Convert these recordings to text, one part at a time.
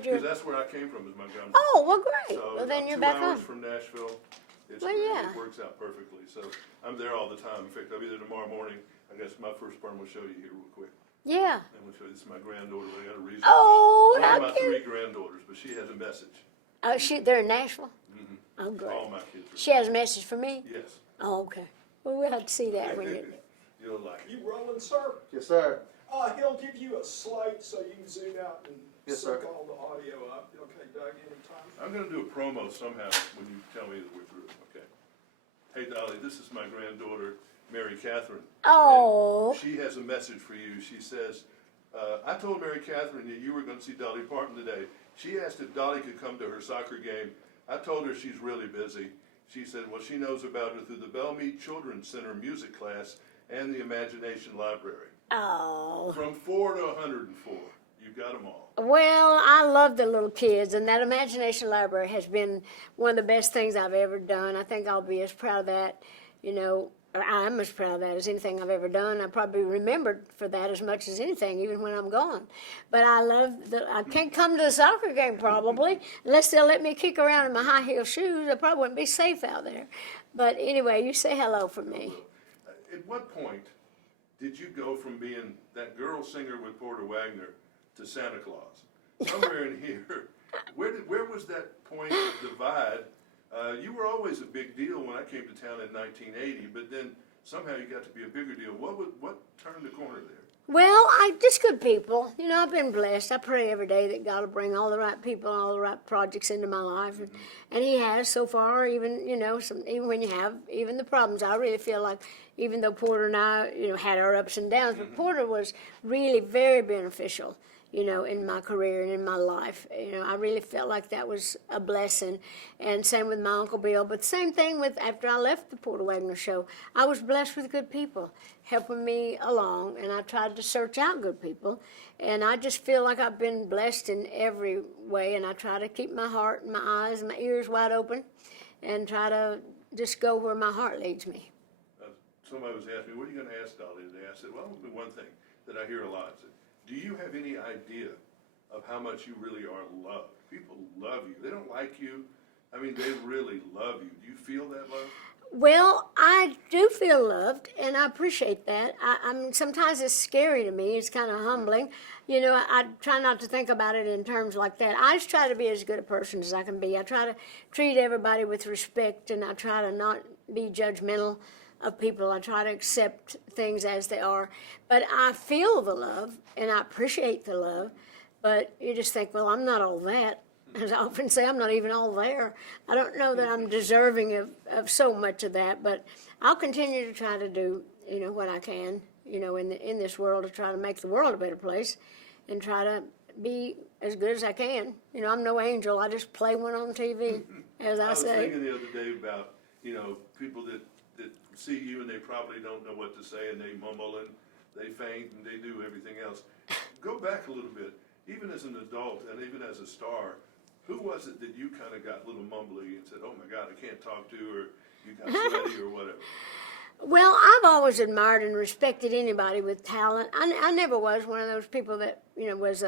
moved your... Because that's where I came from, is Montgomery. Oh, well, great. So well, then you're I'm back 2 hours home. from Nashville. It's Well, great. yeah. It works out perfectly. So I'm there all the time. In fact, I'll be there tomorrow morning. I guess my first part we'll show you here real quick. Yeah. And we'll show you, this is my granddaughter. I got a reason. Oh, One of how my cute. 3 granddaughters, but she has a message. Oh, they're in Nashville? Mm-hmm. Oh, great. All my kids are. She has a message for me? Yes. Oh, okay. Well, we'll have to see that when you... You'll like it. You rolling, sir? Yes, sir. He'll give you a slate so you can zoom out and Yes, suck sir. all the audio up. Okay, Doug, anytime. I'm going to do a promo somehow when you tell me that we're through. Okay. Hey, Dolly, this is my granddaughter, Mary Catherine. Oh. And she has a message for you. She says, I told Mary Catherine that you were going to see Dolly Parton today. She asked if Dolly could come to her soccer game. I told her she's really busy. She said, well, she knows about her through the Bellmead Children's Center music class and the Imagination Library. Oh. From 4 to 104. You've got them all. Well, I love the little kids, and that Imagination Library has been one of the best things I've ever done. I think I'll be as proud of that, I'm as proud of that as anything I've ever done. I probably remembered for that as much as anything, even when I'm gone. But I can't come to the soccer game probably, unless they'll let me kick around in my high heel shoes. I probably wouldn't be safe out there. But anyway, you say hello for me. At what point did you go from being that girl singer with Porter Wagner to Santa Claus? Somewhere in here, where was that point of divide? You were always a big deal when I came to town in 1980, but then somehow you got to be a bigger deal. What turned the corner there? Well, just good people. I've been blessed. I pray every day that God will bring all the right people and all the right projects into my life, and He has so far. Even even when you have even the problems, I really feel like even though Porter and I had our ups and downs, but Porter was really very beneficial. In my career and in my life. I really felt like that was a blessing. And same with my Uncle Bill. But same thing with after I left the Porter Wagner show. I was blessed with good people helping me along, and I tried to search out good people. And I just feel like I've been blessed in every way, and I try to keep my heart and my eyes and my ears wide open and try to just go where my heart leads me. Somebody was asking me, what are you going to ask Dolly today? I said, well, one thing that I hear a lot is, do you have any idea of how much you really are loved? People love you. They don't like you. I mean, they really love you. Do you feel that love? Well, I do feel loved, and I appreciate that. I mean, sometimes it's scary to me. It's kind of humbling. I try not to think about it in terms like that. I just try to be as good a person as I can be. I try to treat everybody with respect, and I try to not be judgmental of people. I try to accept things as they are. But I feel the love, and I appreciate the love. But you just think, well, I'm not all that. As I often say, I'm not even all there. I don't know that I'm deserving of so much of that, but I'll continue to try to do, what I can, in this world to try to make the world a better place and try to be as good as I can. I'm no angel. I just play one on TV, as I say. I was thinking the other day about, people that see you and they probably don't know what to say and they mumble and they faint and they do everything else. Go back a little bit. Even as an adult and even as a star, who was it that you kind of got a little mumbly and said, oh my God, I can't talk to, or you got sweaty or whatever? Well, I've always admired and respected anybody with talent. I never was one of those people that, was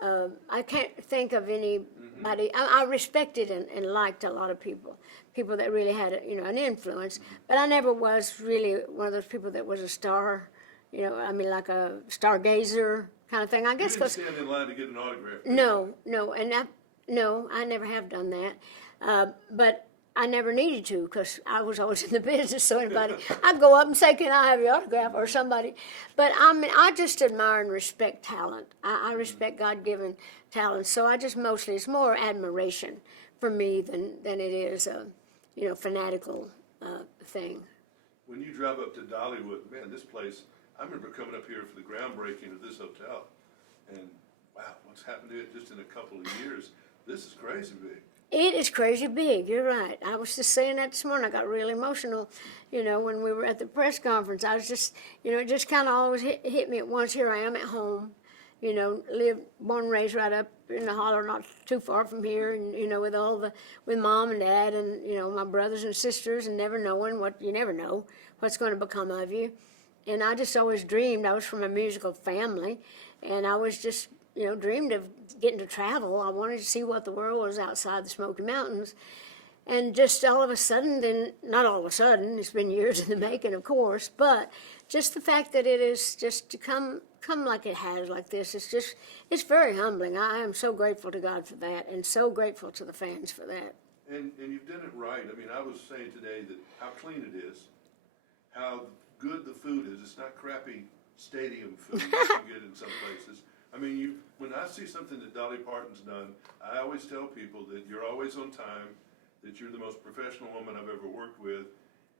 I can't think of anybody. I respected and liked a lot of people that really had an influence. But I never was really one of those people that was a star. Like a stargazer kind of thing. I guess You didn't stand in line to get an autograph. No, I never have done that. But I never needed to because I was always in the business. So I'd go up and say, "Can I have your autograph?" or somebody. But I just admire and respect talent. I respect God-given talent. So I just mostly it's more admiration for me than it is a fanatical thing. When you drive up to Dollywood, man, this place. I remember coming up here for the groundbreaking of this hotel, and wow, what's happened to it just in a couple of years? This is crazy big. It is crazy big. You're right. I was just saying that this morning. I got really emotional, when we were at the press conference. I was just, it just kind of always hit me at once. Here I am at home, born and raised right up in the holler, not too far from here, and with mom and dad and my brothers and sisters, and never knowing you never know what's going to become of you. And I just always dreamed. I was from a musical family, and I was just dreamed of getting to travel. I wanted to see what the world was outside the Smoky Mountains. And just all of a sudden, then not all of a sudden, it's been years in the making, of course, but just the fact that it is just to come like it has like this, it's very humbling. I am so grateful to God for that, and so grateful to the fans for that. And you've done it right. I mean, I was saying today that how clean it is, how good the food is. It's not crappy stadium food that you get in some places. I mean, when I see something that Dolly Parton's done, I always tell people that you're always on time, that you're the most professional woman I've ever worked with,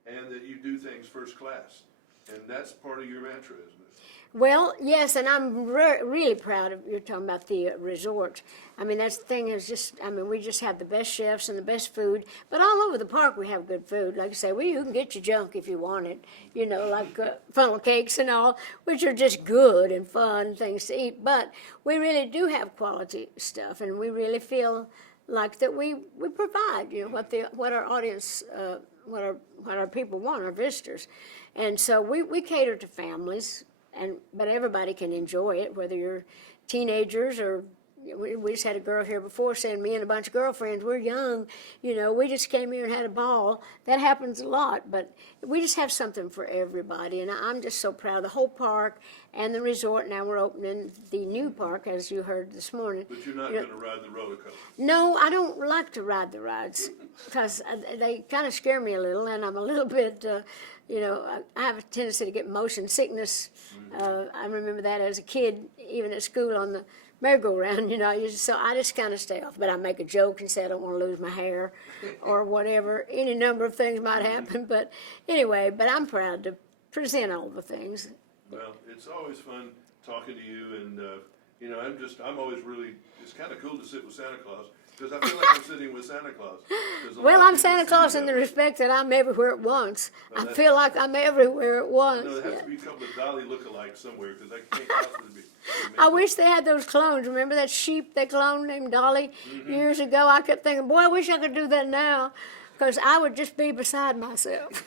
and that you do things first class. And that's part of your mantra, isn't it? Well, yes, and I'm really proud of you're talking about the resort. I mean, that thing is just, I mean, we just have the best chefs and the best food, but all over the park we have good food. Like I say, you can get your junk if you want it, like funnel cakes and all, which are just good and fun things to eat. But we really do have quality stuff, and we really feel like that we provide, what our audience, what our people want, our visitors. And so we cater to families, but everybody can enjoy it, whether you're teenagers or, we just had a girl here before saying, me and a bunch of girlfriends, we're young, we just came here and had a ball. That happens a lot, but we just have something for everybody, and I'm just so proud of the whole park and the resort. Now we're opening the new park, as you heard this morning. But you're not going to ride the roller coaster. No, I don't like to ride the rides because they kind of scare me a little, and I'm a little bit, I have a tendency to get motion sickness. I remember that as a kid, even at school on the merry-go-round, so I just kind of stay off. But I make a joke and say I don't want to lose my hair or whatever. Any number of things might happen. But anyway, I'm proud to present all the things. Well, it's always fun talking to you, and, I'm always really, it's kind of cool to sit with Santa Claus, because I feel like I'm sitting with Santa Claus. Well, I'm Santa Claus in the respect that I'm everywhere at once. I feel like I'm everywhere at once. No, there has to be a couple of Dolly lookalikes somewhere, because I can't possibly be. I wish they had those clones. Remember that sheep they cloned named Dolly years ago? I kept thinking, boy, I wish I could do that now, because I would just be beside myself.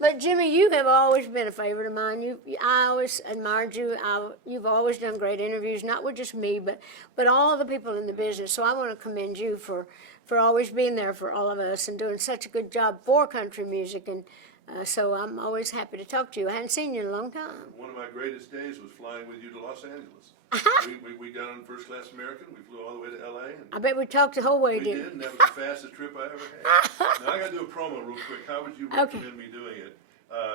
But Jimmy, you have always been a favorite of mine. I always admired you. You've always done great interviews, not with just me, but all the people in the business. So I want to commend you for always being there for all of us and doing such a good job for country music. And so I'm always happy to talk to you. I hadn't seen you in a long time. One of my greatest days was flying with you to Los Angeles. We got on first class American. We flew all the way to L.A. And I bet we talked the whole way, we didn't did, and that was the fastest trip I ever had. Now I got to do a promo real quick. How would you recommend me doing it?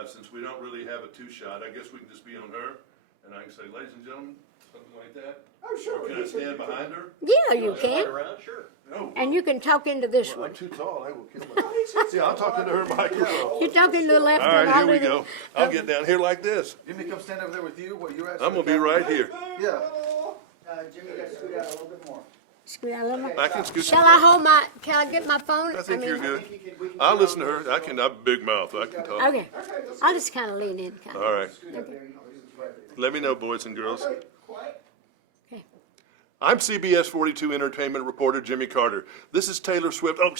Since we don't really have a two-shot, I guess we can just be on her, and I can say, ladies and gentlemen, something like that. Oh, sure. Or can I stand behind her? Yeah, you can. Around, sure. No. And you can talk into this one. I'm too tall. I will kill myself. See, I'm talking to her microphone. You're talking to the left All one. right, I'll here we do the- go. I'll get down here like this. Jimmy, come stand over there with you. What you at? I'm gonna be right here. Yeah. Jimmy, you got to scoot out a little bit more. Scoot out a little more. I can scoot. Shall I hold can I get my phone? I think you're good. We can I'll listen to her. I have a big mouth. I can talk. Okay. I'll just kind of lean in. Kind of. All right. scoot up there. You know, this is right there. Let me know, boys and girls. Quiet. Okay. I'm CBS 42 entertainment reporter Jimmy Carter. This is Taylor Swift. Oh,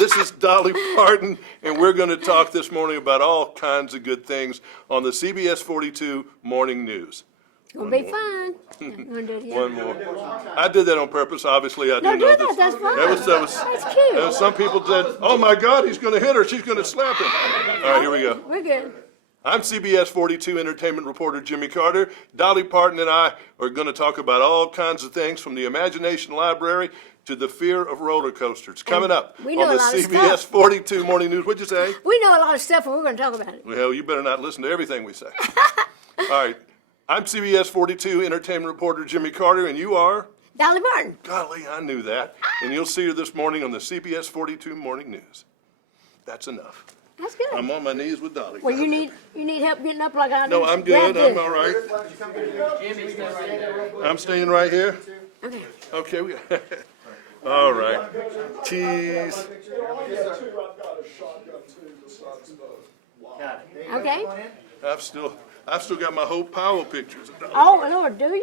this is Dolly Parton, and we're going to talk this morning about all kinds of good things on the CBS 42 Morning News. Gonna be fun. One more. I did that on purpose. Obviously, I do No, know do this. that. That's fun. That That's cute. was some people said, "Oh my God, he's going to hit her. She's going to slap him." All right, here we go. We're good. I'm CBS 42 entertainment reporter Jimmy Carter. Dolly Parton and I are going to talk about all kinds of things, from the Imagination Library to the fear of roller coasters. Coming up we know on a the lot of CBS stuff. 42 Morning News. What'd you say? We know a lot of stuff, and we're gonna talk about it. Well, you better not listen to everything we say. All right. I'm CBS 42 entertainment reporter Jimmy Carter, and you are? Dolly Parton. Golly, I knew that. And you'll see her this morning on the CBS 42 Morning News. That's enough. That's good. I'm on my knees with Dolly. Well, you need help getting up like I do. No, I'm Grab good. I'm this. all right. Jimmy, stand right there. I'm staying right here. Okay. Okay. All right. Cheese. I've got a shotgun too, besides the Got it. Okay. Come on in. I've still got my Hope Powell pictures. Oh, Lord, do you?